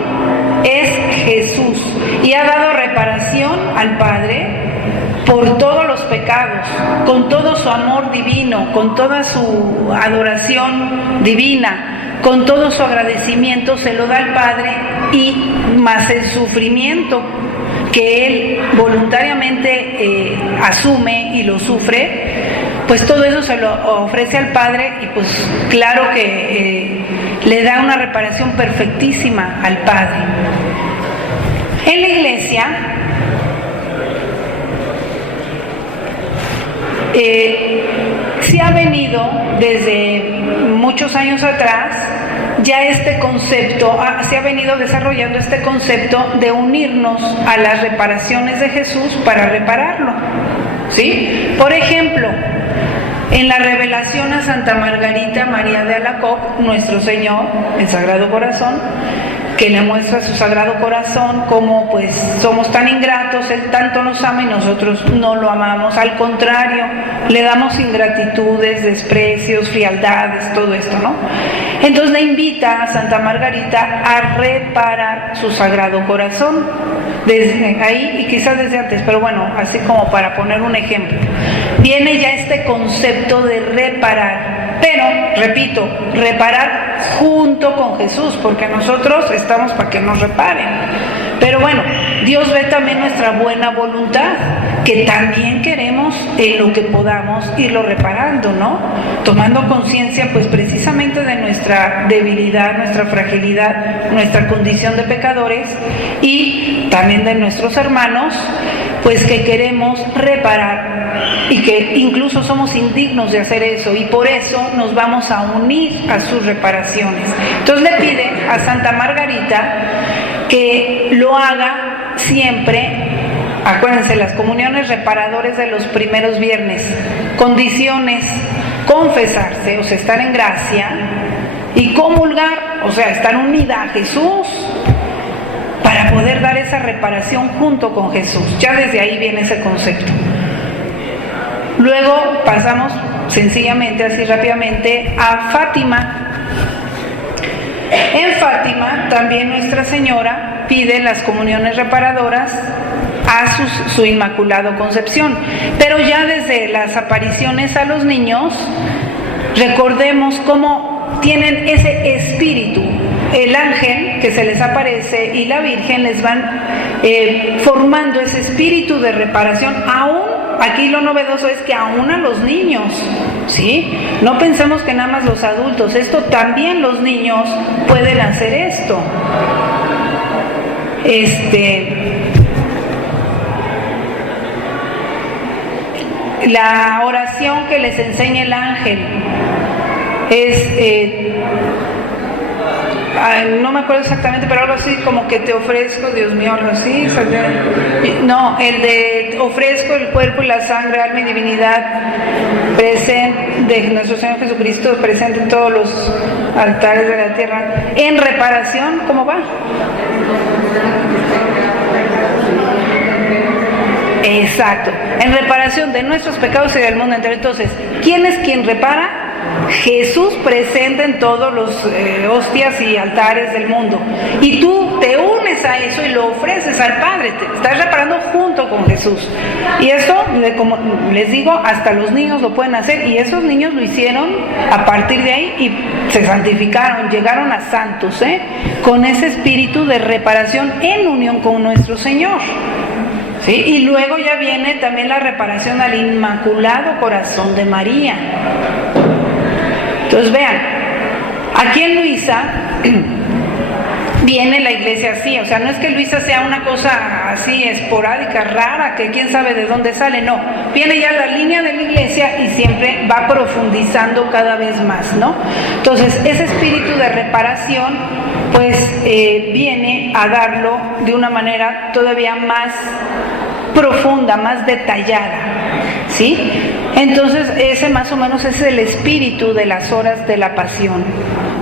es Jesús, y ha dado reparación al Padre por todos los pecados, con todo su amor divino, con toda su adoración divina, con todo su agradecimiento se lo da al Padre, y más el sufrimiento que él voluntariamente asume y lo sufre, pues todo eso se lo ofrece al Padre, y pues claro que le da una reparación perfectísima al Padre. En la Iglesia sí ha venido desde muchos años atrás ya este concepto, se ha venido desarrollando este concepto de unirnos a las reparaciones de Jesús para repararlo, ¿sí? Por ejemplo, en la revelación a Santa Margarita María de Alacoque, nuestro Señor, el Sagrado Corazón, que le muestra su Sagrado Corazón, como pues somos tan ingratos, Él tanto nos ama y nosotros no lo amamos, al contrario, le damos ingratitudes, desprecios, frialdades, todo esto, ¿no? Entonces le invita a Santa Margarita a reparar su Sagrado Corazón, desde ahí y quizás desde antes, pero bueno, así como para poner un ejemplo. Viene ya este concepto de reparar, pero, repito, reparar junto con Jesús, porque nosotros estamos para que nos reparen. Pero bueno, Dios ve también nuestra buena voluntad, que también queremos en lo que podamos irlo reparando, ¿no? Tomando conciencia pues precisamente de nuestra debilidad, nuestra fragilidad, nuestra condición de pecadores y también de nuestros hermanos, pues que queremos reparar y que incluso somos indignos de hacer eso y por eso nos vamos a unir a sus reparaciones. Entonces le pide a Santa Margarita que lo haga siempre. Acuérdense, las comuniones reparadores de los primeros viernes, condiciones: confesarse, o sea, estar en gracia, y comulgar, o sea, estar unida a Jesús para poder dar esa reparación junto con Jesús. Ya desde ahí viene ese concepto. Luego pasamos sencillamente, así rápidamente, a Fátima. En Fátima también Nuestra Señora pide las comuniones reparadoras a su Inmaculada Concepción, pero ya desde las apariciones a los niños, recordemos cómo tienen ese espíritu. El ángel que se les aparece y la Virgen les van formando ese espíritu de reparación. Aún, aquí lo novedoso es que aún a los niños, ¿sí? No pensemos que nada más los adultos, esto también los niños pueden hacer esto. La oración que les enseña el ángel es, no me acuerdo exactamente, pero algo así como que te ofrezco, Dios mío, algo así. No, el de ofrezco el cuerpo y la sangre, alma y divinidad presente de nuestro Señor Jesucristo, presente en todos los altares de la tierra, en reparación. ¿Cómo va? Exacto, en reparación de nuestros pecados y del mundo entero. Entonces, ¿quién es quien repara? Jesús presente en todos los hostias y altares del mundo. Y tú te unes a eso y lo ofreces al Padre, te estás reparando junto con Jesús. Y eso, como les digo, hasta los niños lo pueden hacer, y esos niños lo hicieron a partir de ahí y se santificaron, llegaron a santos, con ese espíritu de reparación en unión con nuestro Señor. ¿Sí? Y luego ya viene también la reparación al Inmaculado Corazón de María. Entonces vean, aquí en Luisa viene la iglesia así, o sea, no es que Luisa sea una cosa así esporádica, rara, que quién sabe de dónde sale, no, viene ya la línea de la iglesia y siempre va profundizando cada vez más, ¿no? Entonces, ese espíritu de reparación, pues viene a darlo de una manera todavía más profunda, más detallada, ¿sí? Entonces ese más o menos es el espíritu de las horas de la pasión,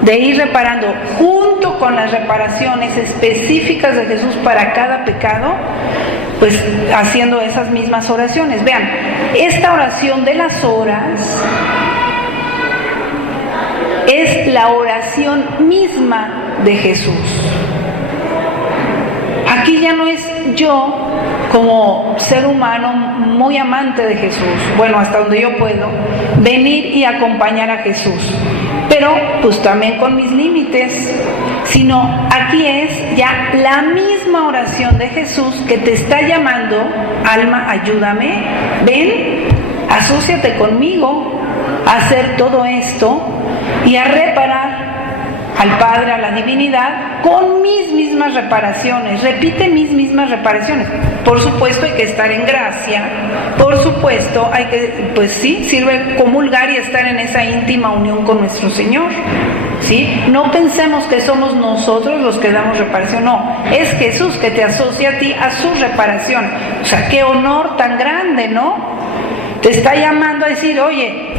de ir reparando junto con las reparaciones específicas de Jesús para cada pecado, pues haciendo esas mismas oraciones. Vean, esta oración de las horas es la oración misma de Jesús. Aquí ya no es yo como ser humano muy amante de Jesús, bueno, hasta donde yo puedo, venir y acompañar a Jesús, pero pues también con mis límites, sino aquí es ya la misma oración de Jesús que te está llamando: alma, ayúdame, ven, asóciate conmigo a hacer todo esto y a reparar al Padre, a la divinidad, con mis mismas reparaciones. Repite mis mismas reparaciones. Por supuesto hay que estar en gracia, por supuesto hay que, pues sí, sirve comulgar y estar en esa íntima unión con nuestro Señor, ¿sí? No pensemos que somos nosotros los que damos reparación, no, es Jesús que te asocia a ti a su reparación. O sea, qué honor tan grande, ¿no? Te está llamando a decir, oye,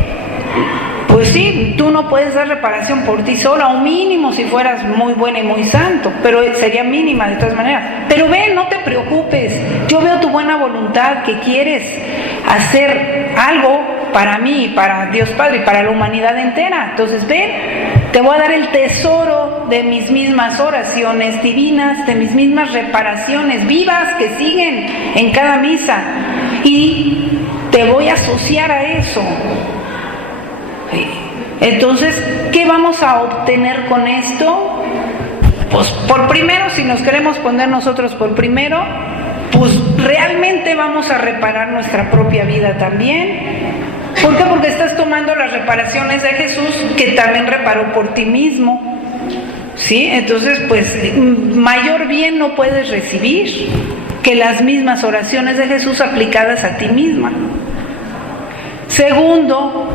pues sí, tú no puedes dar reparación por ti sola, o mínimo si fueras muy buena y muy santo, pero sería mínima de todas maneras. Pero ven, no te preocupes, yo veo tu buena voluntad, que quieres hacer algo para mí, para Dios Padre y para la humanidad entera. Entonces ven, te voy a dar el tesoro de mis mismas oraciones divinas, de mis mismas reparaciones vivas que siguen en cada misa, y te voy a asociar a eso. Entonces, ¿qué vamos a obtener con esto? Pues por primero, si nos queremos poner nosotros por primero, pues realmente vamos a reparar nuestra propia vida también. ¿Por qué? Porque estás tomando las reparaciones de Jesús, que también reparó por ti mismo, ¿sí? Entonces, pues mayor bien no puedes recibir que las mismas oraciones de Jesús aplicadas a ti misma. Segundo,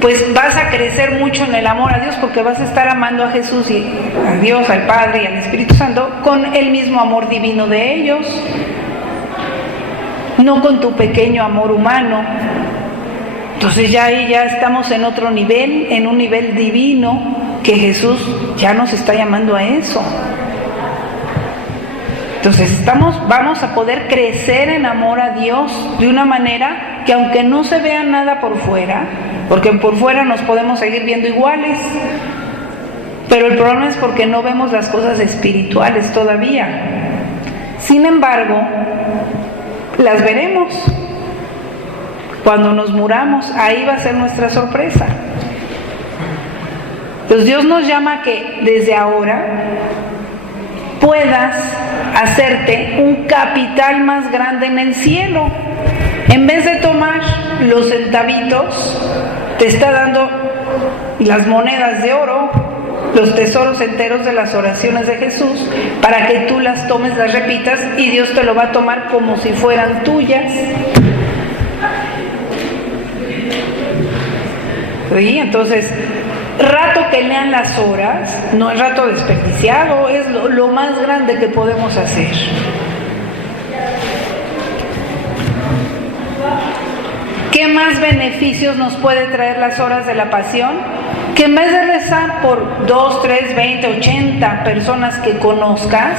pues vas a crecer mucho en el amor a Dios, porque vas a estar amando a Jesús y a Dios, al Padre y al Espíritu Santo con el mismo amor divino de ellos, no con tu pequeño amor humano. Entonces ya ahí ya estamos en otro nivel, en un nivel divino, que Jesús ya nos está llamando a eso. Entonces vamos a poder crecer en amor a Dios de una manera que, aunque no se vea nada por fuera, porque por fuera nos podemos seguir viendo iguales, pero el problema es porque no vemos las cosas espirituales todavía. Sin embargo, las veremos cuando nos muramos. Ahí va a ser nuestra sorpresa. Pues Dios nos llama a que desde ahora puedas hacerte un capital más grande en el cielo. En vez de tomar los centavitos, te está dando las monedas de oro, los tesoros enteros de las oraciones de Jesús, para que tú las tomes, las repitas, y Dios te lo va a tomar como si fueran tuyas. ¿Sí? Entonces, rato que lean las horas, no es rato desperdiciado, es lo más grande que podemos hacer. ¿Qué más beneficios nos puede traer las horas de la pasión? Que en vez de rezar por 2, 3, 20, 80 personas que conozcas,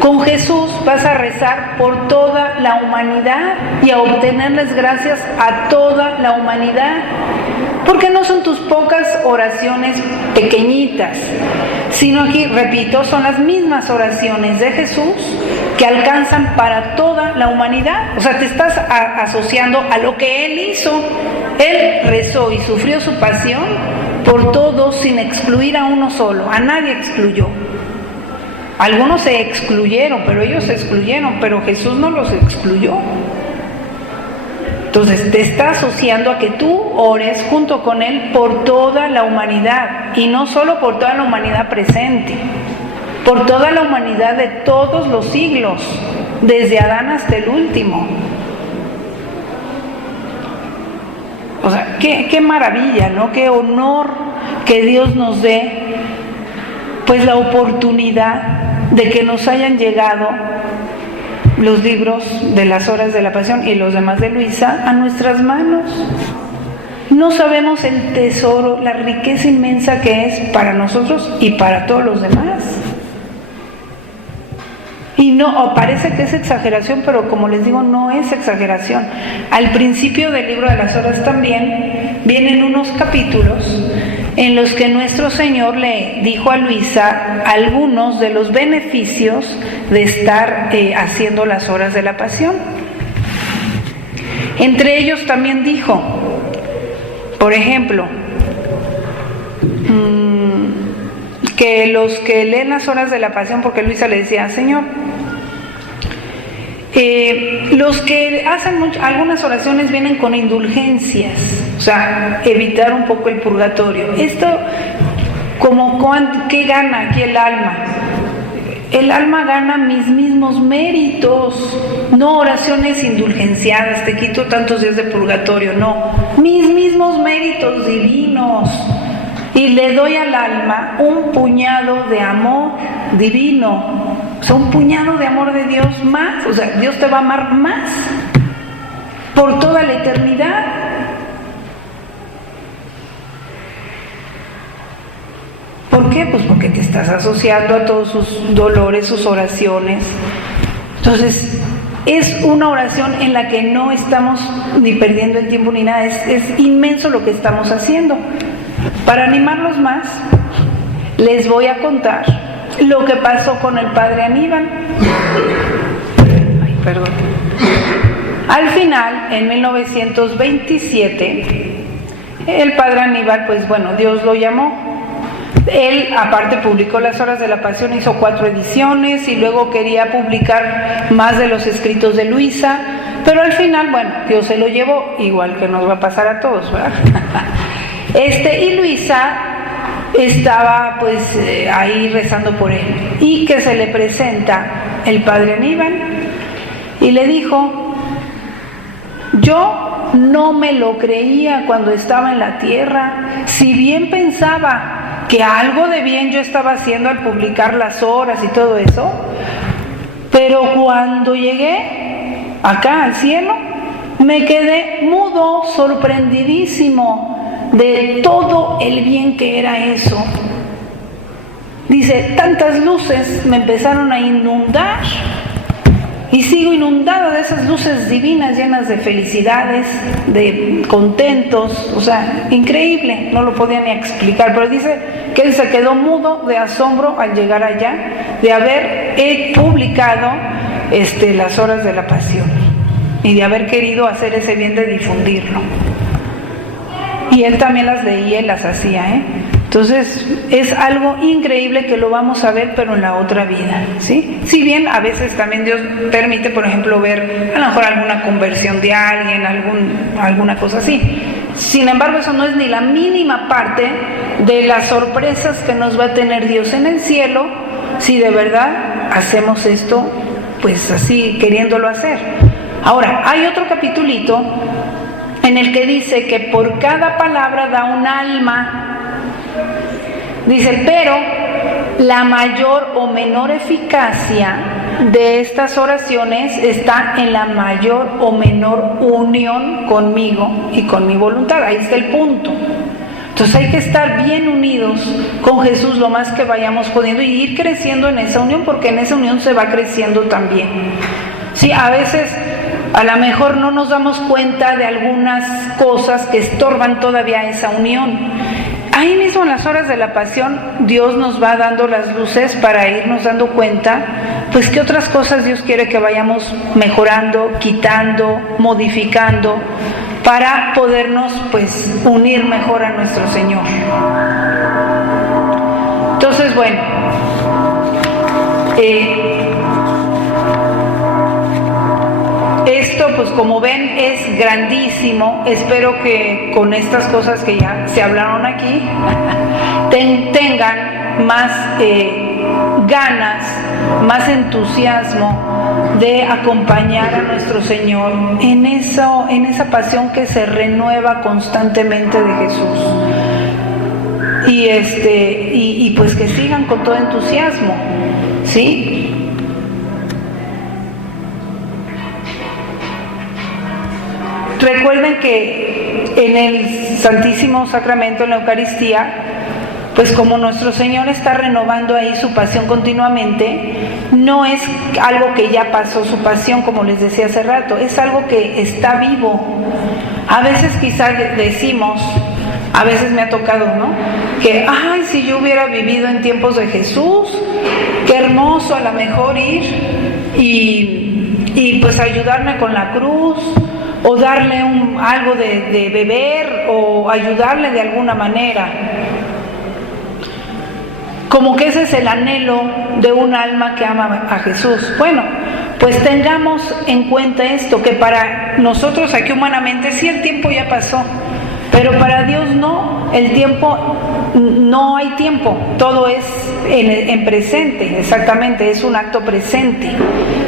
con Jesús vas a rezar por toda la humanidad y a obtenerles gracias a toda la humanidad. Porque no son tus pocas oraciones pequeñitas, sino aquí, repito, son las mismas oraciones de Jesús que alcanzan para toda la humanidad. O sea, te estás asociando a lo que Él hizo. Él rezó y sufrió su pasión por todos, sin excluir a uno solo. A nadie excluyó. Algunos se excluyeron, pero ellos se excluyeron, pero Jesús no los excluyó. Entonces te está asociando a que tú ores junto con Él por toda la humanidad, y no solo por toda la humanidad presente, por toda la humanidad de todos los siglos, desde Adán hasta el último. O sea, qué maravilla, ¿no? Qué honor que Dios nos dé, pues, la oportunidad de que nos hayan llegado los libros de las horas de la pasión y los demás de Luisa a nuestras manos. No sabemos el tesoro, la riqueza inmensa que es para nosotros y para todos los demás. Y no, parece que es exageración, pero como les digo, no es exageración. Al principio del libro de las horas también vienen unos capítulos en los que nuestro Señor le dijo a Luisa algunos de los beneficios de estar haciendo las horas de la pasión. Entre ellos también dijo, por ejemplo, que los que leen las horas de la pasión, porque Luisa le decía, Señor, los que hacen algunas oraciones vienen con indulgencias, o sea, evitar un poco el purgatorio. Esto ¿qué gana aquí el alma? El alma gana mis mismos méritos, no oraciones indulgenciadas, te quito tantos días de purgatorio, no, mis mismos méritos divinos. Y le doy al alma un puñado de amor divino, o sea, un puñado de amor de Dios más, o sea, Dios te va a amar más por toda la eternidad. ¿Por qué? Pues porque te estás asociando a todos sus dolores, sus oraciones. Entonces, es una oración en la que no estamos ni perdiendo el tiempo ni nada, es inmenso lo que estamos haciendo. Para animarlos más, les voy a contar lo que pasó con el padre Aníbal. Ay, perdón. Al final, en 1927, el padre Aníbal, pues bueno, Dios lo llamó. Él, aparte, publicó las Horas de la Pasión, hizo 4 ediciones y luego quería publicar más de los escritos de Luisa, pero al final, bueno, Dios se lo llevó, igual que nos va a pasar a todos, ¿verdad? Y Luisa estaba pues ahí rezando por él, y que se le presenta el padre Aníbal y le dijo: yo no me lo creía cuando estaba en la tierra, si bien pensaba que algo de bien yo estaba haciendo al publicar las horas y todo eso, pero cuando llegué acá al cielo me quedé mudo, sorprendidísimo de todo el bien que era eso. Dice, tantas luces me empezaron a inundar y sigo inundada de esas luces divinas llenas de felicidades, de contentos, o sea, increíble, no lo podía ni explicar, pero dice que él se quedó mudo de asombro al llegar allá, de haber publicado las Horas de la Pasión y de haber querido hacer ese bien de difundirlo. Y él también las leía y las hacía, Entonces, es algo increíble que lo vamos a ver, pero en la otra vida, ¿sí? Si bien a veces también Dios permite, por ejemplo, ver a lo mejor alguna conversión de alguien, alguna cosa así. Sin embargo, eso no es ni la mínima parte de las sorpresas que nos va a tener Dios en el cielo, si de verdad hacemos esto, pues así, queriéndolo hacer. Ahora, hay otro capitulito en el que dice que por cada palabra da un alma. Dice, pero la mayor o menor eficacia de estas oraciones está en la mayor o menor unión conmigo y con mi voluntad. Ahí está el punto. Entonces hay que estar bien unidos con Jesús lo más que vayamos pudiendo y ir creciendo en esa unión, porque en esa unión se va creciendo también. Sí, a veces a lo mejor no nos damos cuenta de algunas cosas que estorban todavía esa unión. Ahí mismo en las Horas de la Pasión, Dios nos va dando las luces para irnos dando cuenta, pues qué otras cosas Dios quiere que vayamos mejorando, quitando, modificando, para podernos pues unir mejor a nuestro Señor. Entonces, bueno, esto, pues como ven, es grandísimo. Espero que con estas cosas que ya se hablaron aquí tengan más ganas, más entusiasmo de acompañar a nuestro Señor en esa pasión que se renueva constantemente de Jesús. Y pues que sigan con todo entusiasmo, ¿sí? Recuerden que en el Santísimo Sacramento, en la Eucaristía, pues como nuestro Señor está renovando ahí su pasión continuamente, no es algo que ya pasó su pasión, como les decía hace rato, es algo que está vivo. A veces quizás decimos, a veces me ha tocado, ¿no? Que, ay, si yo hubiera vivido en tiempos de Jesús, qué hermoso a lo mejor ir y pues ayudarme con la cruz, o darle algo de beber, o ayudarle de alguna manera. Como que ese es el anhelo de un alma que ama a Jesús. Bueno, pues tengamos en cuenta esto, que para nosotros aquí humanamente sí el tiempo ya pasó, pero para Dios no. el tiempo, no hay tiempo, todo es en presente, exactamente, es un acto presente.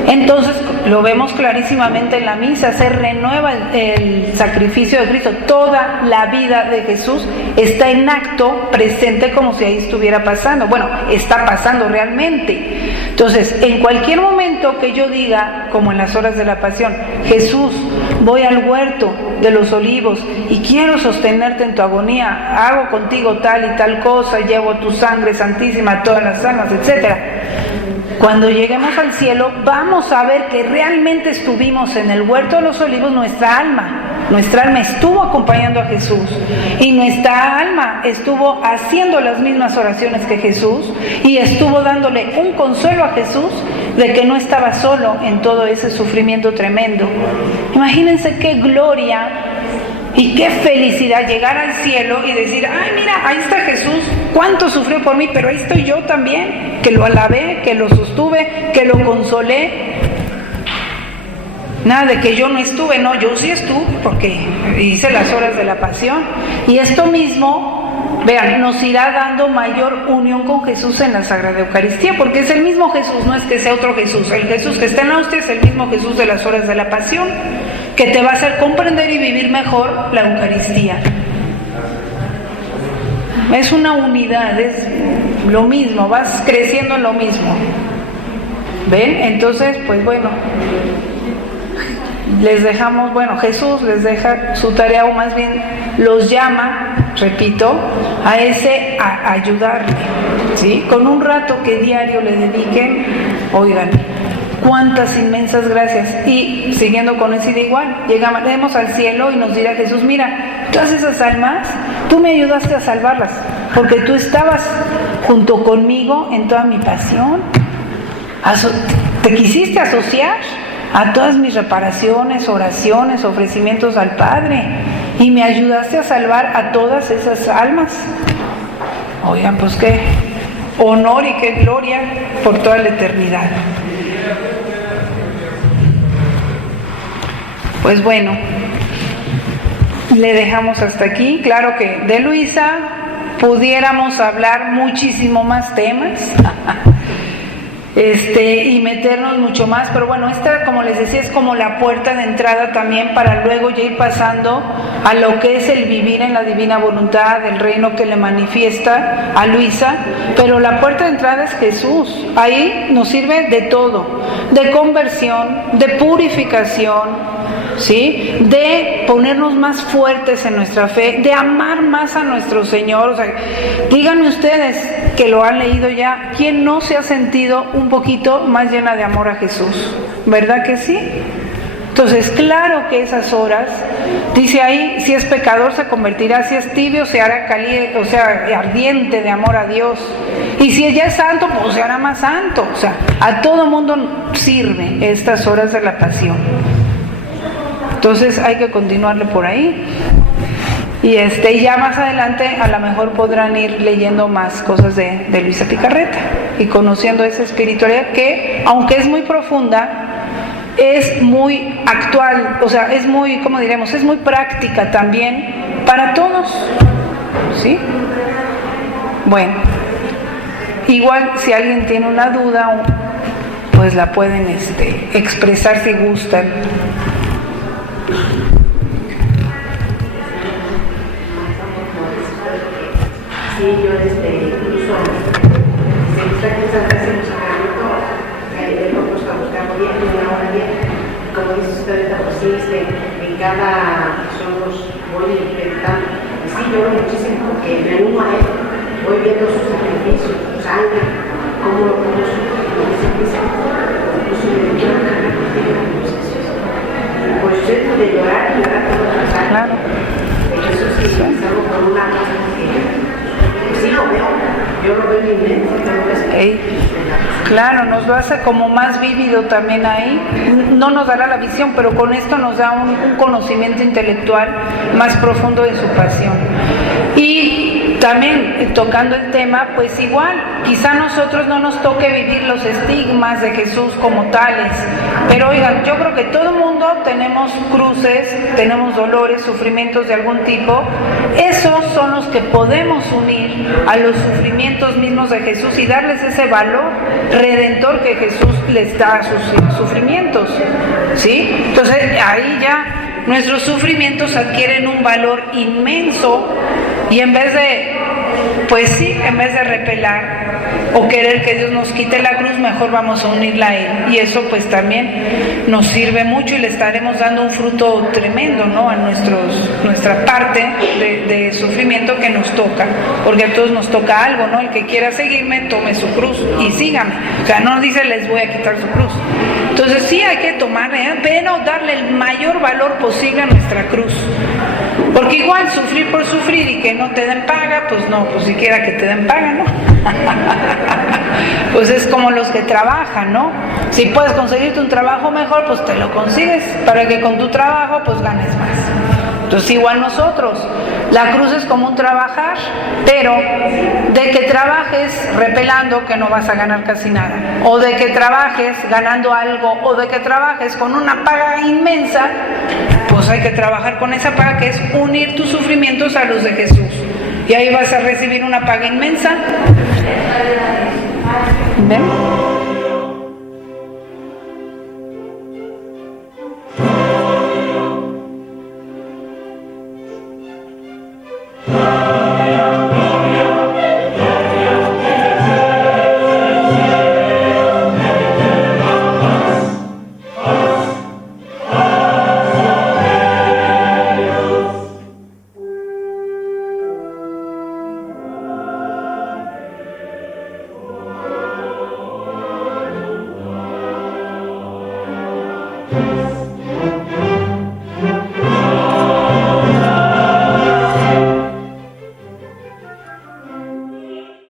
Entonces lo vemos clarísimamente en la misa, se renueva el sacrificio de Cristo, toda la vida de Jesús está en acto presente como si ahí estuviera pasando, bueno, está pasando realmente. Entonces, en cualquier momento que yo diga, como en las horas de la pasión, Jesús, voy al huerto de los olivos y quiero sostenerte en tu agonía, hago contigo tal y tal cosa, llevo tu sangre santísima a todas las almas, etc. Cuando lleguemos al cielo, vamos a ver que realmente estuvimos en el huerto de los olivos, nuestra alma estuvo acompañando a Jesús y nuestra alma estuvo haciendo las mismas oraciones que Jesús y estuvo dándole un consuelo a Jesús de que no estaba solo en todo ese sufrimiento tremendo. Imagínense qué gloria y qué felicidad llegar al cielo y decir, ay, mira, ahí está Jesús, cuánto sufrió por mí, pero ahí estoy yo también, que lo alabé, que lo sostuve, que lo consolé. Nada de que yo no estuve, no, yo sí estuve, porque hice las horas de la pasión. Y esto mismo, vean, nos irá dando mayor unión con Jesús en la Sagrada Eucaristía, porque es el mismo Jesús, no es que sea otro Jesús. El Jesús que está en la hostia es el mismo Jesús de las horas de la pasión, que te va a hacer comprender y vivir mejor la Eucaristía. Es una unidad, es lo mismo, vas creciendo en lo mismo. ¿Ven? Entonces, pues bueno, les dejamos, bueno, Jesús les deja su tarea, o más bien los llama, repito, a ayudarle, ¿sí? Con un rato que diario le dediquen, oigan, cuántas inmensas gracias. Y siguiendo con ese de igual, llegaremos al cielo y nos dirá Jesús, mira, todas esas almas, tú me ayudaste a salvarlas, porque tú estabas junto conmigo en toda mi pasión, te quisiste asociar a todas mis reparaciones, oraciones, ofrecimientos al Padre, y me ayudaste a salvar a todas esas almas. Oigan, pues qué honor y qué gloria por toda la eternidad. Pues bueno, le dejamos hasta aquí. Claro que de Luisa pudiéramos hablar muchísimo más temas y meternos mucho más, pero bueno, esta, como les decía, es como la puerta de entrada también para luego ya ir pasando a lo que es el vivir en la divina voluntad, el reino que le manifiesta a Luisa. Pero la puerta de entrada es Jesús. Ahí nos sirve de todo, de conversión, de purificación, ¿sí? De ponernos más fuertes en nuestra fe, de amar más a nuestro Señor. O sea, díganme ustedes que lo han leído ya, ¿quién no se ha sentido un poquito más llena de amor a Jesús? ¿Verdad que sí? Entonces, claro que esas horas, dice ahí, si es pecador se convertirá, si es tibio se hará caliente, o sea, ardiente de amor a Dios. Y si ella es santo, pues se hará más santo. O sea, a todo mundo sirve estas horas de la pasión. Entonces hay que continuarle por ahí. Y ya más adelante a lo mejor podrán ir leyendo más cosas de Luisa Picarreta y conociendo esa espiritualidad que, aunque es muy profunda, es muy actual, o sea, es muy, ¿cómo diremos? Es muy práctica también para todos, ¿sí? Bueno, igual si alguien tiene una duda, pues la pueden expresar si gustan. Sí, yo incluso se gusta que muchas veces hemos sacado de locos a buscar bien, una hora bien, como dice usted, pues sí, en cada somos voy intentando, y sí, lloro muchísimo porque me uno a él, voy viendo su sacrificio, su sangre, cómo sufre, cómo se dice, incluso me quiero cargar contigo, pues yo de llorar y llorar con otra sangre, de Jesús que es algo por una cosa que sí lo veo, yo lo veo en mi mente. Claro, nos lo hace como más vívido también ahí. No nos dará la visión, pero con esto nos da un conocimiento intelectual más profundo de su pasión. Y también tocando el tema, pues igual, quizá a nosotros no nos toque vivir los estigmas de Jesús como tales, pero oigan, yo creo que todo el mundo tenemos cruces, tenemos dolores, sufrimientos de algún tipo. Esos son los que podemos unir a los sufrimientos mismos de Jesús y darles ese valor redentor que Jesús les da a sus sufrimientos, ¿sí? Entonces ahí ya nuestros sufrimientos adquieren un valor inmenso y en vez de, pues sí, en vez de repelar o querer que Dios nos quite la cruz, mejor vamos a unirla a Él. Y eso pues también nos sirve mucho y le estaremos dando un fruto tremendo, ¿no? A nuestra parte de sufrimiento que nos toca, porque a todos nos toca algo, ¿no? El que quiera seguirme, tome su cruz y sígame. O sea, no dice les voy a quitar su cruz. Entonces sí hay que tomar, pero darle el mayor valor posible a nuestra cruz. Porque igual sufrir por sufrir y que no te den paga, pues no, pues siquiera que te den paga, ¿no? Pues es como los que trabajan, ¿no? Si puedes conseguirte un trabajo mejor, pues te lo consigues para que con tu trabajo pues ganes más. Entonces igual nosotros, la cruz es como un trabajar, pero de que trabajes repelando que no vas a ganar casi nada, o de que trabajes ganando algo, o de que trabajes con una paga inmensa, pues hay que trabajar con esa paga que es unir tus sufrimientos a los de Jesús. Y ahí vas a recibir una paga inmensa. ¿Ven?